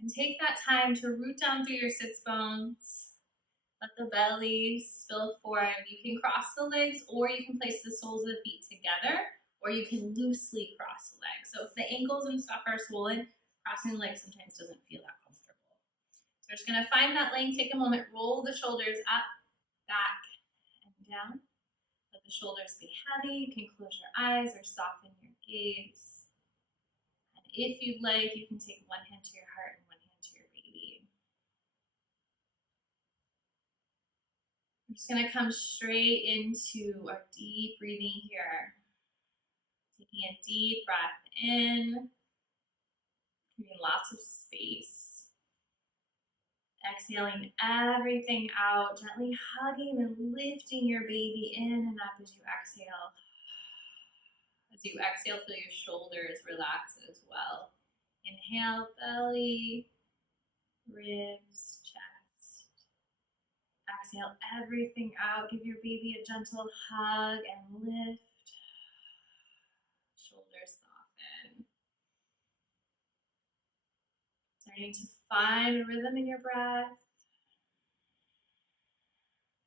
And take that time to root down through your sits bones. Let the belly spill forward. You can cross the legs, or you can place the soles of the feet together, or you can loosely cross the legs. So if the ankles and stuff are swollen, crossing the legs sometimes doesn't feel that comfortable. So we're just gonna find that length, take a moment, roll the shoulders up, back, and down. Let the shoulders be heavy. You can close your eyes or soften your gaze. And if you'd like, you can take one hand to your heart and one hand to your baby. We're just gonna come straight into our deep breathing here. Taking a deep breath in, giving lots of space. Exhaling everything out, gently hugging and lifting your baby in and up as you exhale. As you exhale, feel your shoulders relax as well. Inhale, belly, ribs, chest. Exhale everything out. Give your baby a gentle hug and lift. Shoulders soften. Starting to find a rhythm in your breath.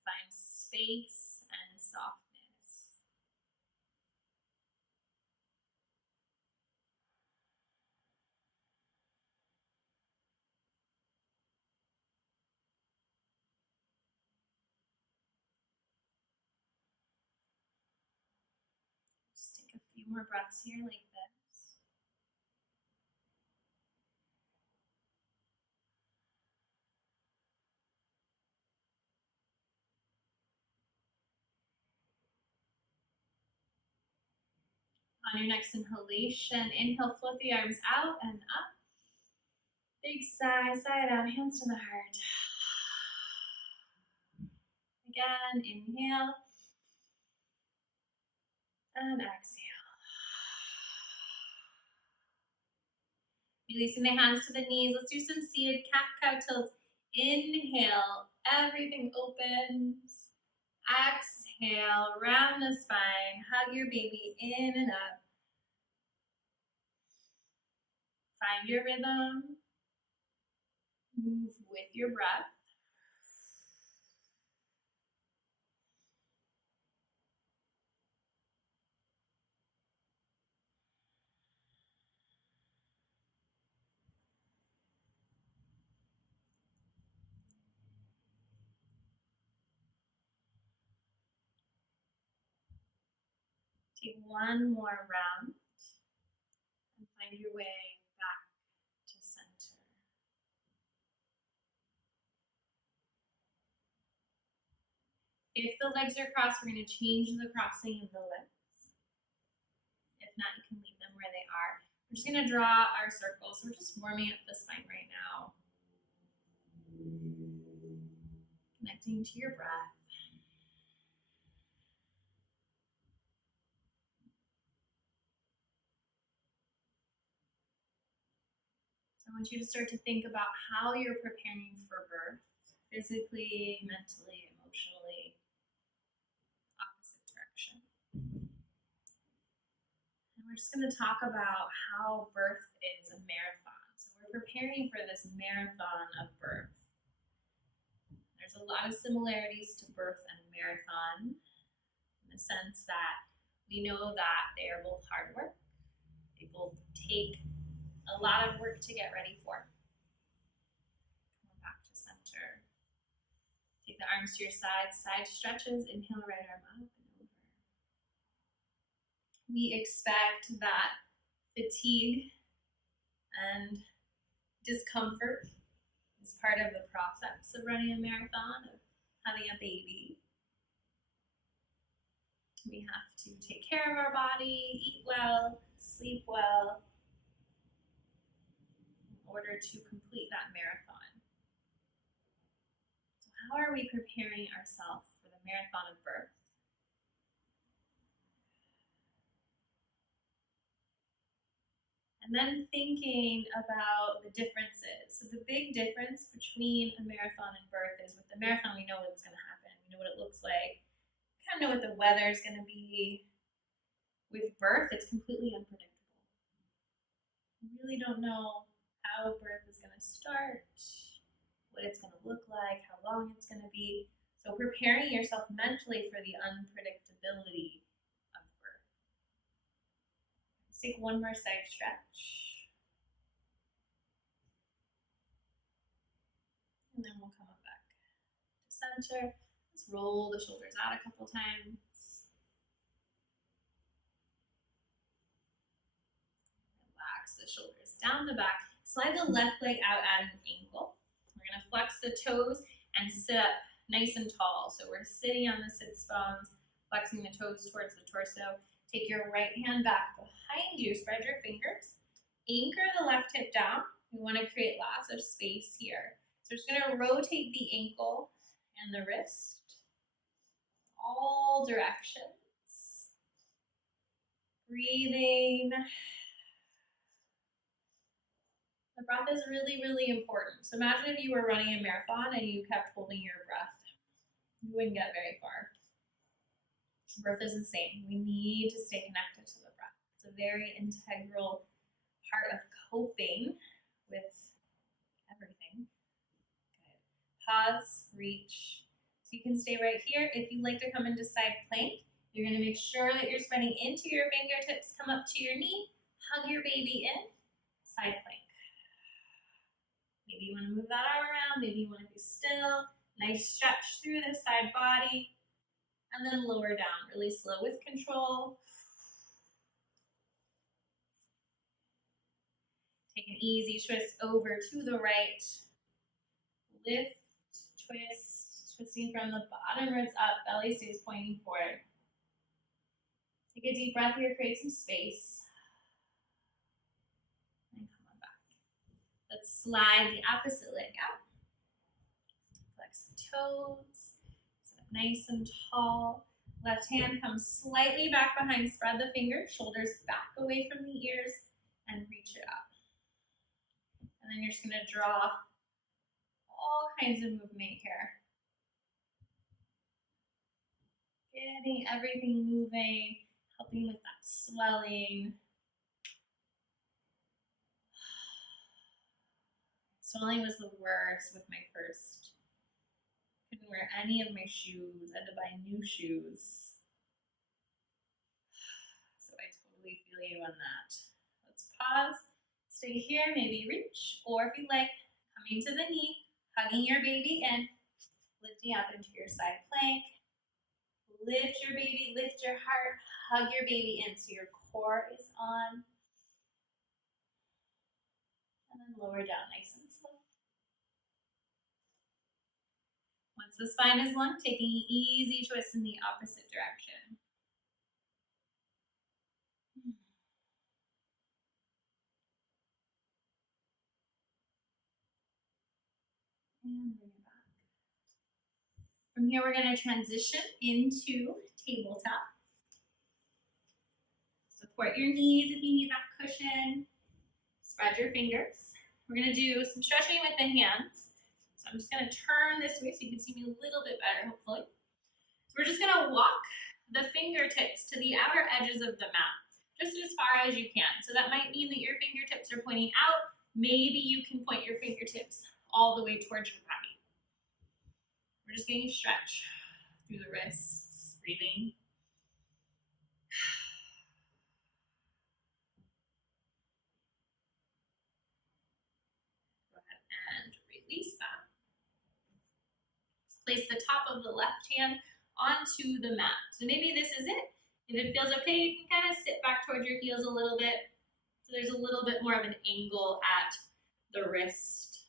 Find space and softness. Just take a few more breaths here like this. On your next inhalation, inhale, float the arms out and up. Big sigh, sigh it out, hands to the heart. Again, inhale and exhale. Releasing the hands to the knees. Let's do some seated cat-cow tilts. Inhale, everything opens. Exhale, round the spine. Hug your baby in and up. Find your rhythm. Move with your breath. Take one more round and find your way back to center. If the legs are crossed, we're going to change the crossing of the legs. If not, you can leave them where they are. We're just going to draw our circles. So we're just warming up the spine right now. Connecting to your breath. So I want you to start to think about how you're preparing for birth, physically, mentally, emotionally, opposite direction. And we're just going to talk about how birth is a marathon. So we're preparing for this marathon of birth. There's a lot of similarities to birth and marathon in the sense that we know that they are both hard work. They both take a lot of work to get ready for. Come back to center. Take the arms to your sides, side stretches. Inhale, right arm up and over. We expect that fatigue and discomfort is part of the process of running a marathon, of having a baby. We have to take care of our body, eat well, sleep well, in order to complete that marathon. So how are we preparing ourselves for the marathon of birth? And then thinking about the differences. So the big difference between a marathon and birth is with the marathon, we know what's going to happen. We know what it looks like. We kind of know what the weather is going to be. With birth, it's completely unpredictable. We really don't know how how birth is going to start, what it's going to look like, how long it's going to be. So preparing yourself mentally for the unpredictability of birth. Let's take one more side stretch. And then we'll come up back to center. Let's roll the shoulders out a couple times. Relax the shoulders down the back. Slide the left leg out at an angle. We're going to flex the toes and sit up nice and tall. So we're sitting on the sits bones, flexing the toes towards the torso. Take your right hand back behind you. Spread your fingers. Anchor the left hip down. We want to create lots of space here. So we're just going to rotate the ankle and the wrist all directions. Breathing. The breath is really, really important. So imagine if you were running a marathon and you kept holding your breath. You wouldn't get very far. Breath is the same. We need to stay connected to the breath. It's a very integral part of coping with everything. Good. Pause, reach. So you can stay right here. If you'd like to come into side plank, you're going to make sure that you're spreading into your fingertips, come up to your knee, hug your baby in, side plank. Maybe you want to move that arm around, maybe you want to be still. Nice stretch through the side body. And then lower down, really slow with control. Take an easy twist over to the right. Lift, twist, twisting from the bottom ribs up, belly stays pointing forward. Take a deep breath here, create some space. And come on back. Let's slide the opposite leg out. Flex the toes. Sit up nice and tall. Left hand comes slightly back behind. Spread the fingers, shoulders back away from the ears, and reach it up. And then you're just going to draw all kinds of movement here. Getting everything moving, helping with that swelling. Swelling was the worst with my first. Couldn't wear any of my shoes. I had to buy new shoes. So I totally feel you on that. Let's pause. Stay here, maybe reach, or if you like, coming to the knee, hugging your baby in, lifting up into your side plank. Lift your baby, lift your heart, hug your baby in so your core is on. And then lower down nice and slow. Once the spine is long, taking an easy twist in the opposite direction. And bring it back. From here, we're going to transition into tabletop. Support your knees if you need that cushion. Spread your fingers. We're going to do some stretching with the hands. So I'm just going to turn this way so you can see me a little bit better, hopefully. So we're just going to walk the fingertips to the outer edges of the mat, just as far as you can. So that might mean that your fingertips are pointing out. Maybe you can point your fingertips all the way towards your body. We're just getting a stretch through the wrists, breathing. Go ahead and release that. Place the top of the left hand onto the mat. So maybe this is it. If it feels okay, you can kind of sit back towards your heels a little bit. So there's a little bit more of an angle at the wrist.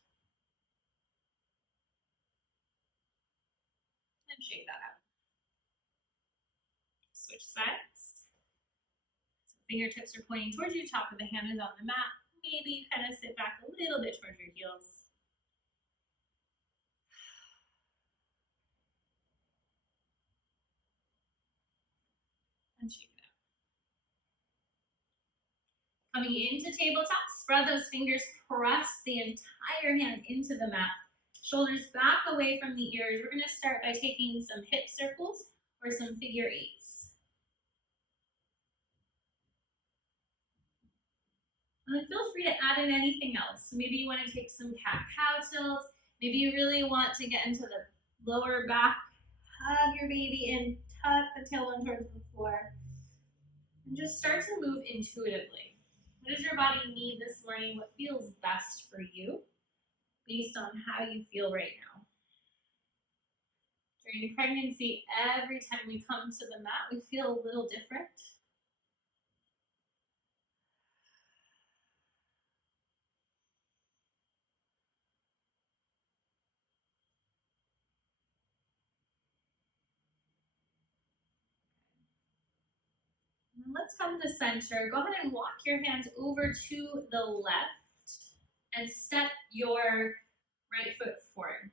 And shake that out. Switch sides. So fingertips are pointing towards you, top of the hand is on the mat. Maybe you kind of sit back a little bit towards your heels. And shake it out. Coming into tabletop, spread those fingers, press the entire hand into the mat. Shoulders back away from the ears. We're going to start by taking some hip circles or some figure eights. And then feel free to add in anything else. So maybe you want to take some cat-cow tilts. Maybe you really want to get into the lower back, hug your baby in, tuck the tailbone towards the floor, and just start to move intuitively. What does your body need this morning? What feels best for you based on how you feel right now? During pregnancy, every time we come to the mat, we feel a little different. Let's come to center. Go ahead and walk your hands over to the left and step your right foot forward.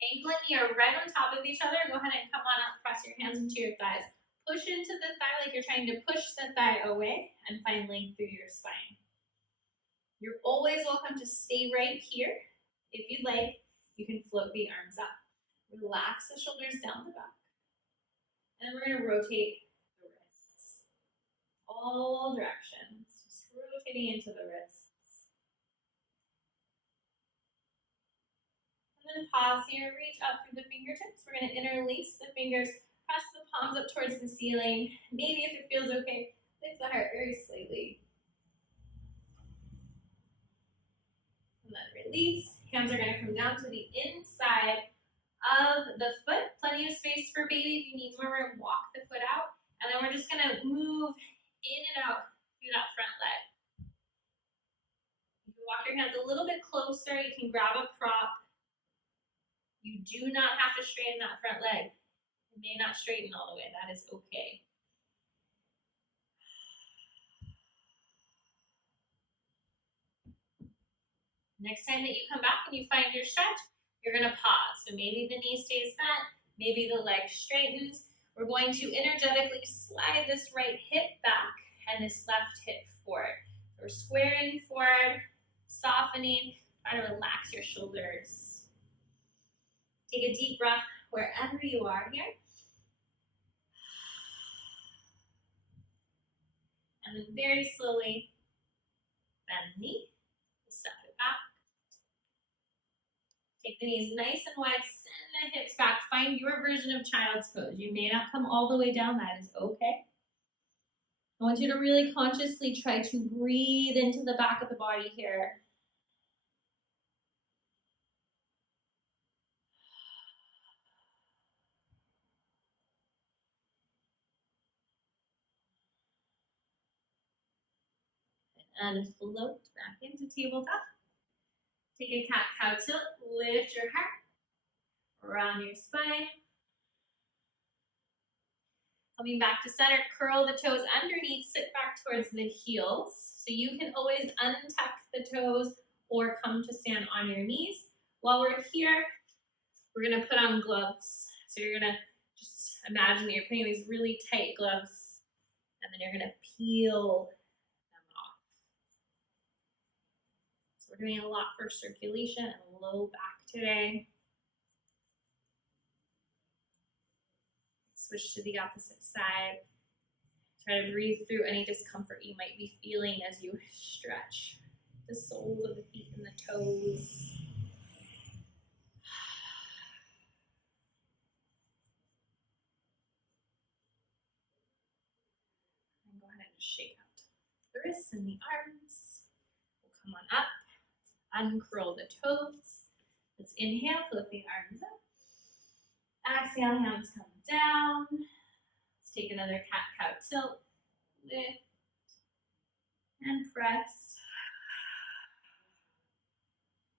Ankle and knee are right on top of each other. Go ahead and come on up, press your hands into your thighs. Push into the thigh like you're trying to push the thigh away and find length through your spine. You're always welcome to stay right here. If you'd like, you can float the arms up. Relax the shoulders down the back. And then we're going to rotate the wrists. All directions. Just rotating into the wrists. And then pause here, reach up through the fingertips. We're going to interlace the fingers, press the palms up towards the ceiling. Maybe if it feels okay, lift the heart very slightly. And then release. Hands are going to come down to the inside of the foot. Plenty of space for baby. If you need more room, walk the foot out. And then we're just going to move in and out through that front leg. You can walk your hands a little bit closer. You can grab a prop. You do not have to straighten that front leg. It may not straighten all the way. That is okay. Next time that you come back and you find your stretch, you're going to pause. So maybe the knee stays bent, maybe the leg straightens. We're going to energetically slide this right hip back and this left hip forward. We're squaring forward, softening, try to relax your shoulders. Take a deep breath wherever you are here. And then very slowly bend the knee, step it back. Take the knees nice and wide, send the hips back. Find your version of child's pose. You may not come all the way down, that is okay. I want you to really consciously try to breathe into the back of the body here. And float back into tabletop. Take a cat-cow tilt, lift your heart, around your spine. Coming back to center, curl the toes underneath, sit back towards the heels. So you can always untuck the toes or come to stand on your knees. While we're here, we're gonna put on gloves. So you're gonna just imagine that you're putting these really tight gloves and then you're gonna peel them off. So we're doing a lot for circulation and low back today. Switch to the opposite side. Try to breathe through any discomfort you might be feeling as you stretch the soles of the feet and the toes. And go ahead and just shake out the wrists and the arms. We'll come on up, uncurl the toes. Let's inhale, flip the arms up. Exhale, hands come down. Let's take another cat-cow tilt. Lift and press.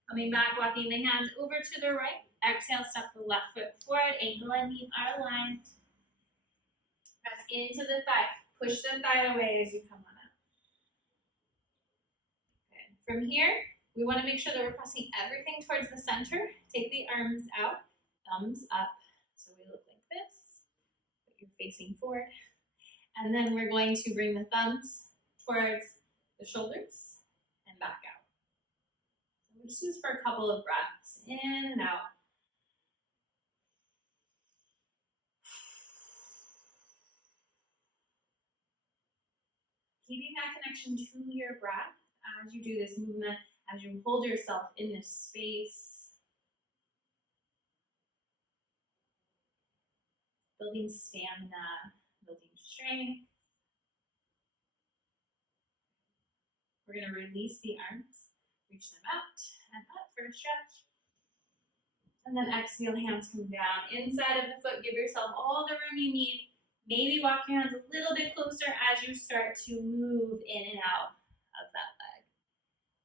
Coming back, walking the hands over to the right. Exhale, step the left foot forward. Ankle and knee are aligned. Press into the thigh. Push the thigh away as you come on up. Okay. From here, we want to make sure that we're pressing everything towards the center. Take the arms out, thumbs up. So we look like this, but you're facing forward. And then we're going to bring the thumbs towards the shoulders and back out. So we'll just do this for a couple of breaths, in and out. keeping that connection to your breath as you do this movement, as you hold yourself in this space. Building stamina, building strength. We're going to release the arms, reach them out and up for a stretch. And then exhale, hands come down inside of the foot. Give yourself all the room you need. Maybe walk your hands a little bit closer as you start to move in and out of that leg.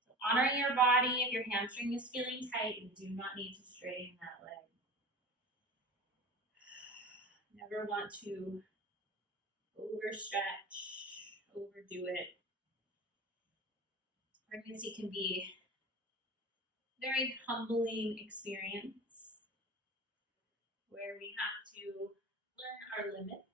So honoring your body. If your hamstring is feeling tight, you do not need to straighten that leg. Never want to overstretch, overdo it. Pregnancy can be a very humbling experience where we have to learn our limits.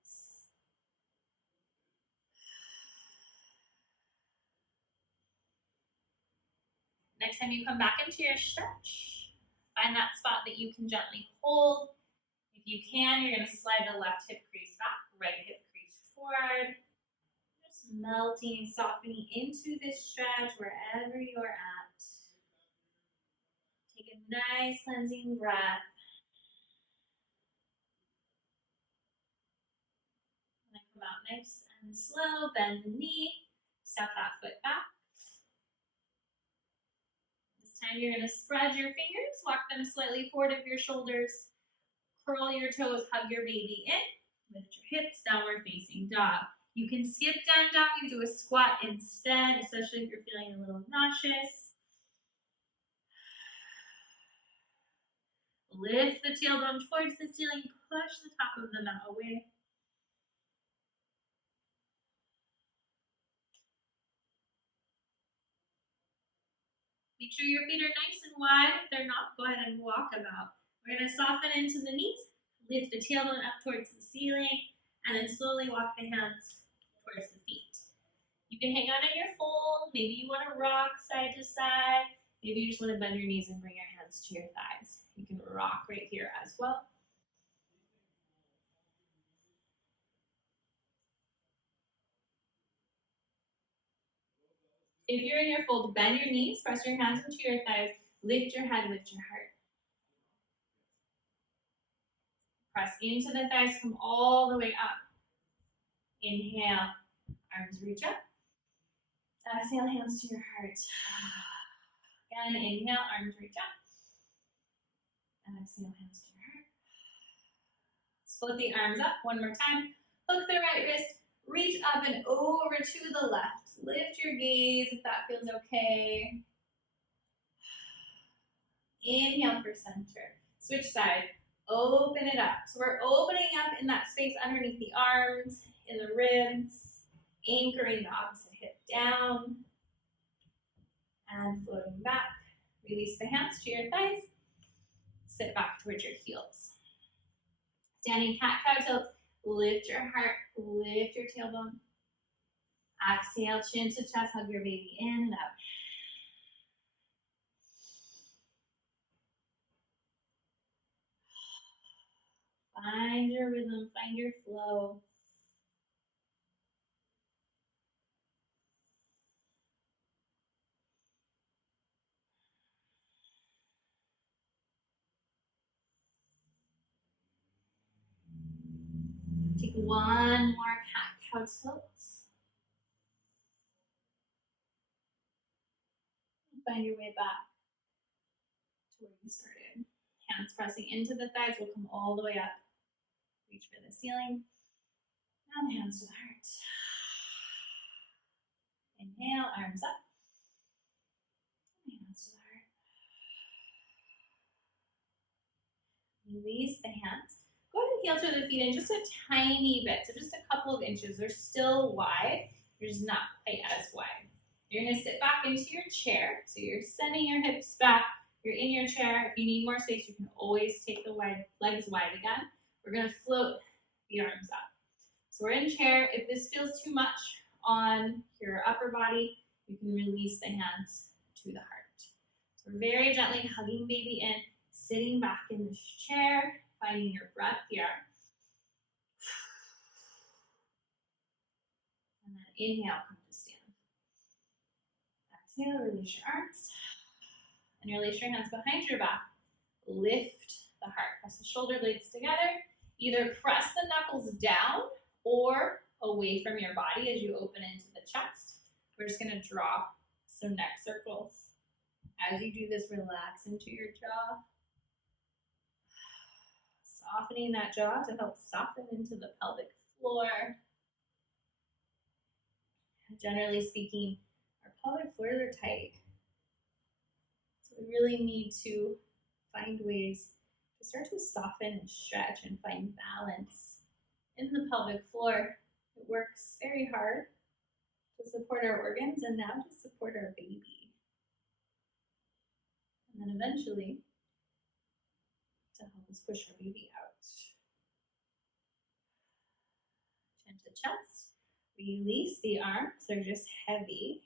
Next time you come back into your stretch, find that spot that you can gently hold. If you can, you're going to slide the left hip crease back, right hip crease forward. Just melting, softening into this stretch wherever you're at. Take a nice cleansing breath. And then come out nice and slow, bend the knee, step that foot back. This time you're going to spread your fingers, walk them slightly forward of your shoulders, curl your toes, hug your baby in, lift your hips, downward facing dog. You can skip down dog and do a squat instead, especially if you're feeling a little nauseous. Lift the tailbone towards the ceiling, push the top of the mat away. Make sure your feet are nice and wide. If they're not, go ahead and walk them out. We're going to soften into the knees, lift the tailbone up towards the ceiling, and then slowly walk the hands towards the feet. You can hang on in your fold. Maybe you want to rock side to side. Maybe you just want to bend your knees and bring your hands to your thighs. You can rock right here as well. If you're in your fold, bend your knees, press your hands into your thighs, lift your head, lift your heart. Press into the thighs, come all the way up. Inhale, arms reach up. Exhale, hands to your heart. Again, inhale, arms reach up. And exhale, hands to your heart. Split the arms up one more time. Hook the right wrist, reach up and over to the left. Lift your gaze if that feels okay. Inhale for center. Switch side. Open it up. So we're opening up in that space underneath the arms, in the ribs, anchoring the opposite hip down, and floating back. Release the hands to your thighs. Sit back towards your heels. Standing cat-cow tilt. Lift your heart, lift your tailbone. Exhale, chin to chest, hug your baby in and out. Find your rhythm, find your flow. Take one more cat-cow tilt. Find your way back to where you started. Hands pressing into the thighs will come all the way up. Reach for the ceiling. And hands to the heart. Inhale, arms up. Hands to the heart. Release the hands. Go ahead and heel to the feet in just a tiny bit, so just a couple of inches. They're still wide, they're just not quite as wide. You're going to sit back into your chair, so you're sending your hips back. You're in your chair. If you need more space, you can always take the legs wide again. We're going to float the arms up. So we're in chair. If this feels too much on your upper body, you can release the hands to the heart. So we're very gently hugging baby in, sitting back in this chair, finding your breath here. And then inhale, come to standing. Exhale, release your arms. And release your hands behind your back. Lift the heart. Press the shoulder blades together. Either press the knuckles down or away from your body as you open into the chest. We're just gonna draw some neck circles. As you do this, relax into your jaw. Softening that jaw to help soften into the pelvic floor. Generally speaking, our pelvic floors are tight. So we really need to find ways to start to soften and stretch and find balance in the pelvic floor. It works very hard to support our organs and now to support our baby. And then eventually to help us push our baby out. Chin to chest. Release the arms, they're just heavy.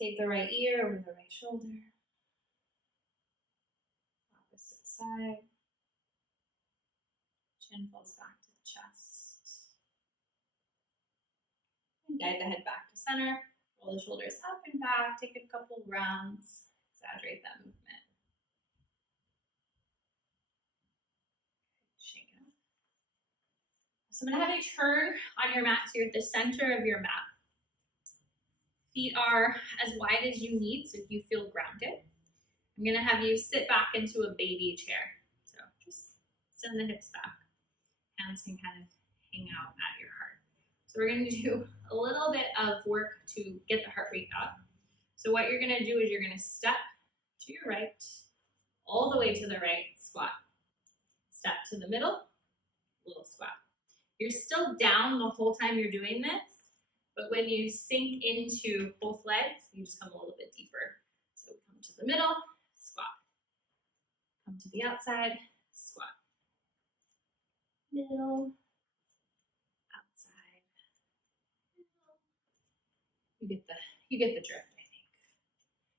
Take the right ear over the right shoulder. Opposite side. Chin falls back to the chest. And guide the head back to center. Roll the shoulders up and back. Take a couple rounds. Exaggerate that movement. Shake it up. So I'm going to have you turn on your mat so you're at the center of your mat. Feet are as wide as you need so you feel grounded. I'm going to have you sit back into a baby chair. So just send the hips back. Hands can kind of hang out at your heart. So we're going to do a little bit of work to get the heart rate up. So what you're going to do is you're going to step to your right, all the way to the right, squat. Step to the middle, little squat. You're still down the whole time you're doing this, but when you sink into both legs, you just come a little bit deeper. So come to the middle, squat. Come to the outside, squat. Middle, outside, middle. You get the drift, I think.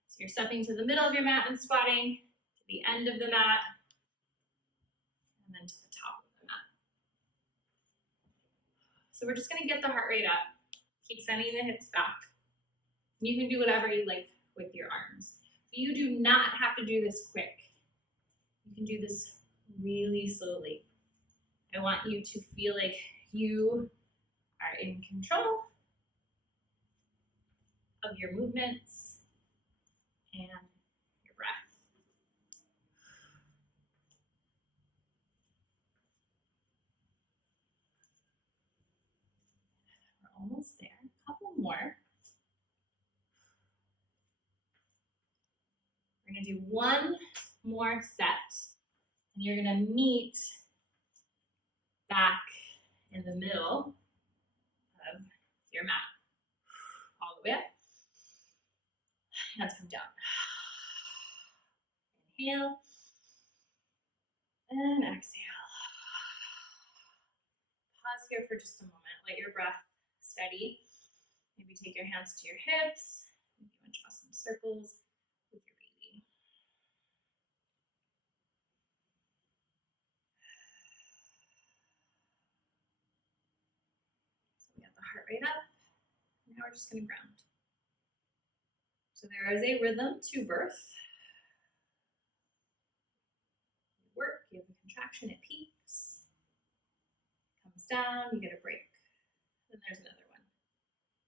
So you're stepping to the middle of your mat and squatting, to the end of the mat, and then to the top of the mat. So we're just gonna get the heart rate up. Keep sending the hips back. You can do whatever you like with your arms. You do not have to do this quick. You can do this really slowly. I want you to feel like you are in control of your movements and your breath. We're almost there. A couple more. We're going to do one more set, and you're going to meet back in the middle of your mat. All the way up. Let's come down. Inhale and exhale. Pause here for just a moment. Let your breath steady. Maybe take your hands to your hips. Maybe you want to draw some circles with your baby. So we got the heart rate up. Now we're just going to ground. So there is a rhythm to birth. You work, you have a contraction, it peaks, comes down, you get a break. Then there's another one.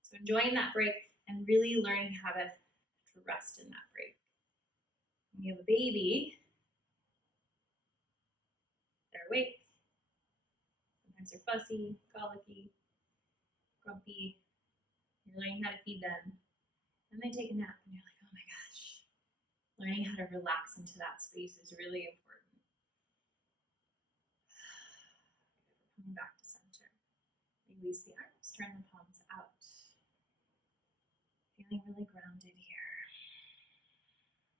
So enjoying that break and really learning how to rest in that break. When you have a baby, they're awake. Sometimes they're fussy, colicky, grumpy. You're learning how to feed them. Then they take a nap and you're like, oh my gosh. Learning how to relax into that space is really important. Coming back to center. Release the arms, turn the palms out. Feeling really grounded here.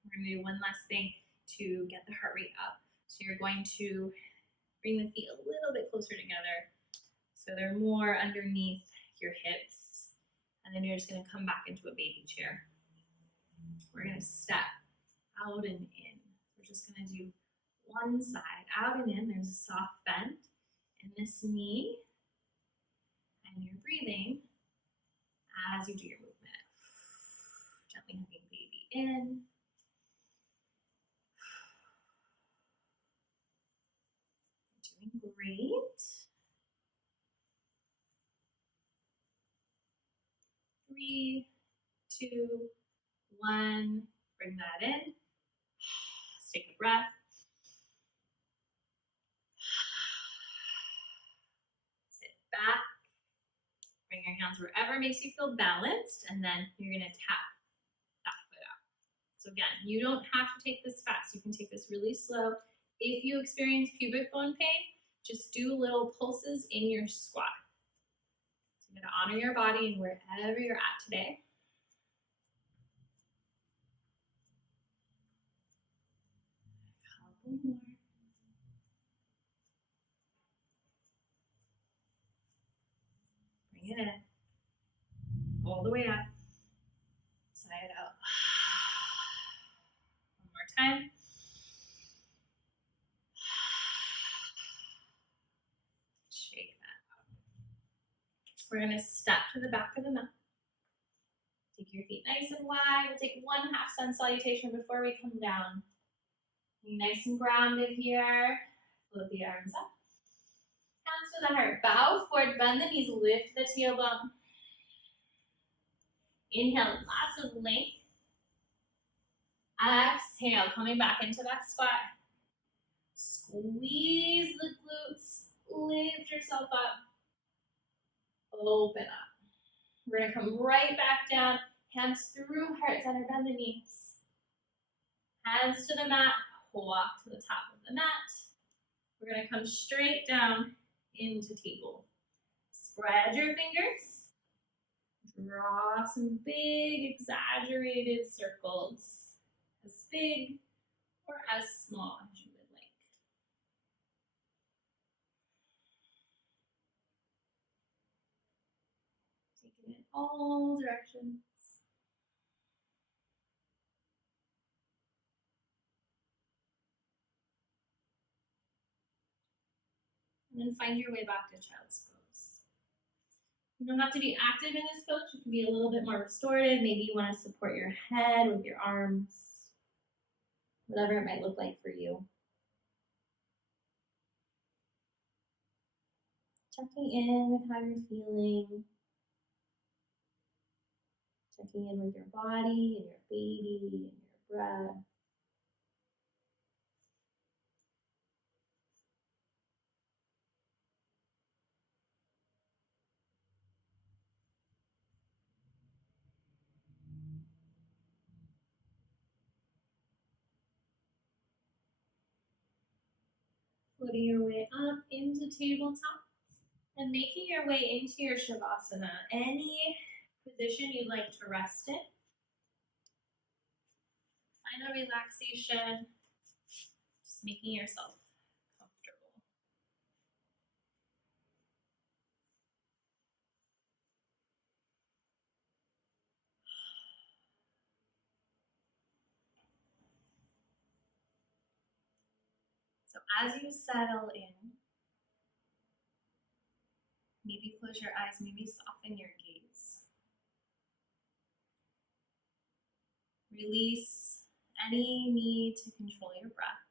We're going to do one last thing to get the heart rate up. So you're going to bring the feet a little bit closer together so they're more underneath your hips. And then you're just going to come back into a baby chair. We're going to step out and in. We're just going to do one side, out and in. There's a soft bend in this knee. And you're breathing as you do your movement. gently hugging baby in. Doing great. 3, 2, 1. Bring that in. Let's take a breath. Sit back. Bring your hands wherever makes you feel balanced, and then you're gonna tap that foot out. So again, you don't have to take this fast. You can take this really slow. If you experience pubic bone pain, just do little pulses in your squat. So you're gonna honor your body and wherever you're at today. Couple more. Bring it in. All the way up. Sigh it out. One more time. Shake that out. We're gonna step to the back of the mat. Take your feet nice and wide. We'll take one half sun salutation before we come down. Be nice and grounded here. Float the arms up. Hands to the heart. Bow forward, bend the knees, lift the tailbone. Inhale, lots of length. Exhale, coming back into that squat. Squeeze the glutes, lift yourself up. Open up. We're gonna come right back down. Hands through heart center, bend the knees. Hands to the mat, walk to the top of the mat. We're gonna come straight down into table. Spread your fingers. Draw some big exaggerated circles, as big or as small as you would like. Take it in all directions. And then find your way back to child's pose. You don't have to be active in this pose. You can be a little bit more restorative. Maybe you want to support your head with your arms, whatever it might look like for you. Checking in with how you're feeling. Checking in with your body and your baby and your breath. Floating your way up into tabletop and making your way into your Shavasana. Any position you'd like to rest in. Find a relaxation, just making yourself comfortable. So as you settle in, maybe close your eyes, maybe soften your gaze. Release any need to control your breath.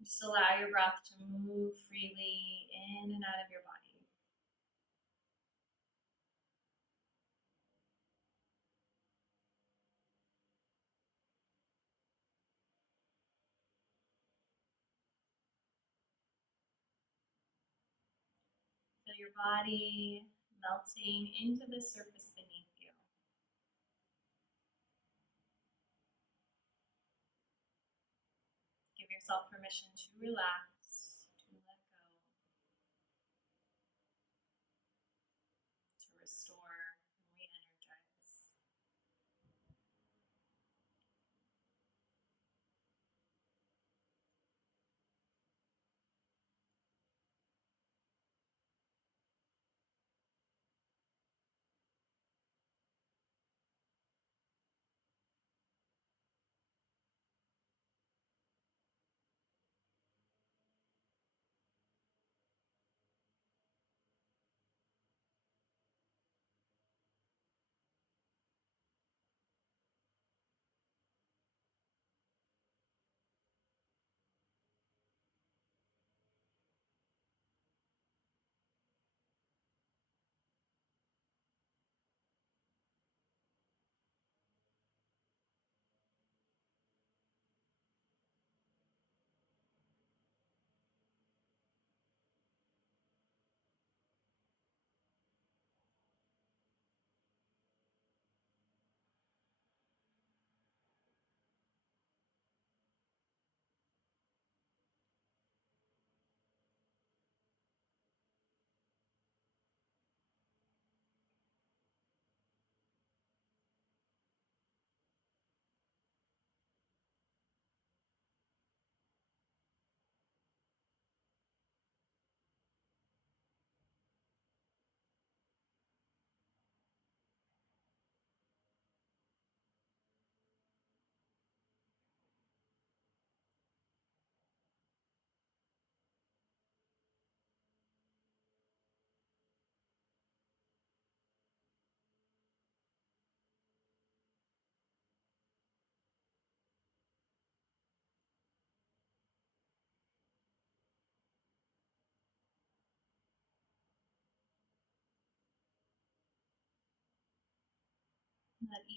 Just allow your breath to move freely in and out of your body. Feel your body melting into the surface beneath you. Give yourself permission to relax, to let go, to restore and re-energize.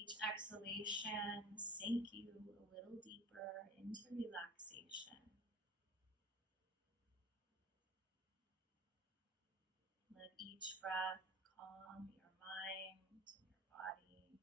each exhalation sink you a little deeper into relaxation. Let each breath calm your mind and your body.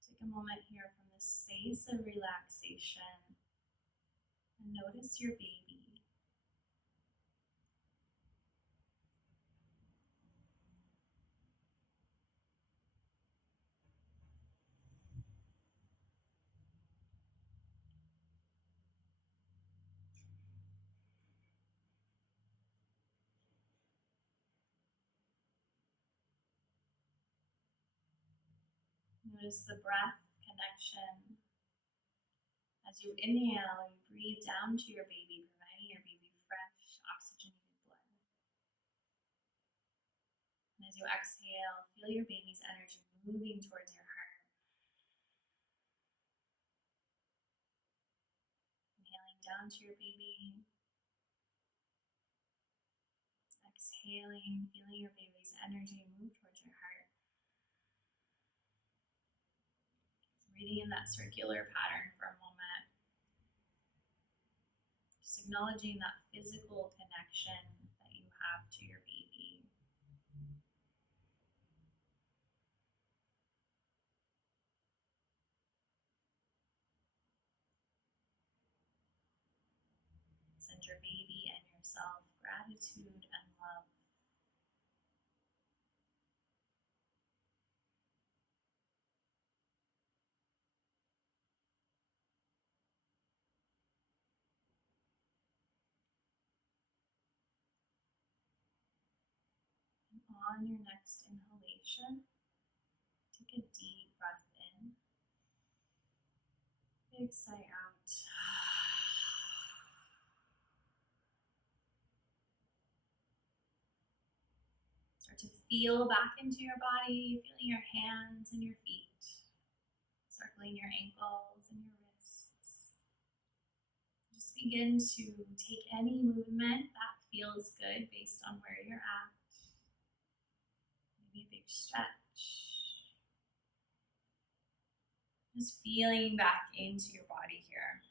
Take a moment here from this space of relaxation and notice your baby. Notice the breath connection. As you inhale, you breathe down to your baby, providing your baby fresh, oxygenated blood. And as you exhale, feel your baby's energy moving towards your heart. Inhaling down to your baby. Exhaling, feeling your baby's energy move towards your heart. Breathing in that circular pattern for a moment. Just acknowledging that physical connection that you have to your baby. Send your baby and yourself gratitude and love. And on your next inhalation, take a deep breath in. Big sigh out. Start to feel back into your body, feeling your hands and your feet, circling your ankles and your wrists. Just begin to take any movement that feels good based on where you're at. Maybe a big stretch. Just feeling back into your body here.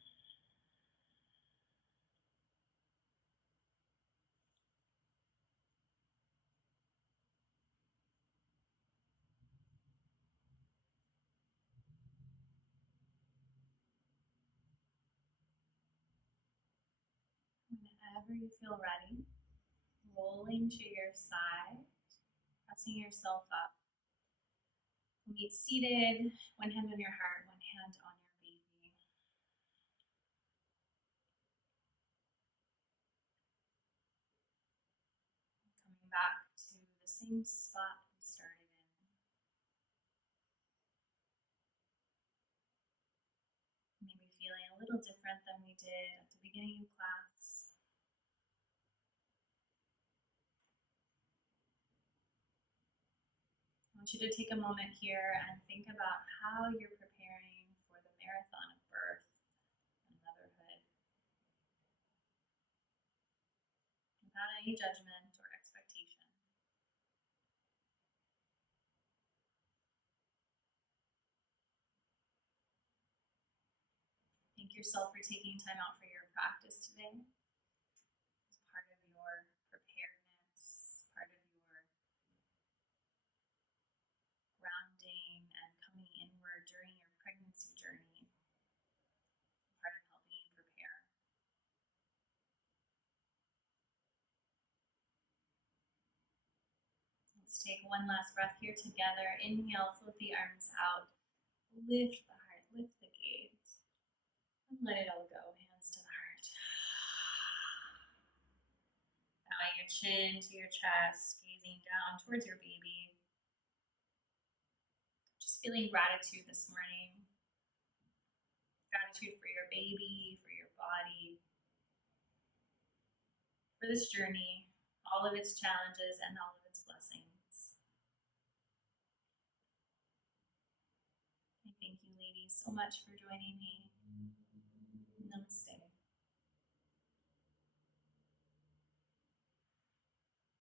Whenever you feel ready, rolling to your side, pressing yourself up. Meet seated, one hand on your heart, one hand on your baby. Coming back to the same spot we started in. little different than we did at the beginning of class. I want you to take a moment here and think about how you're preparing for the marathon of birth and motherhood without any judgment or expectation. Thank yourself for taking time out for your practice today. It's part of your preparedness, part of your grounding and coming inward during your pregnancy journey, part of helping you prepare. Let's take one last breath here together. Inhale, float the arms out. Lift the heart, lift the gaze. And let it all go, hands to the heart. Bowing your chin to your chest, gazing down towards your baby. Just feeling gratitude this morning. Gratitude for your baby, for your body, for this journey, all of its challenges and all of its blessings. I thank you, ladies, so much for joining me.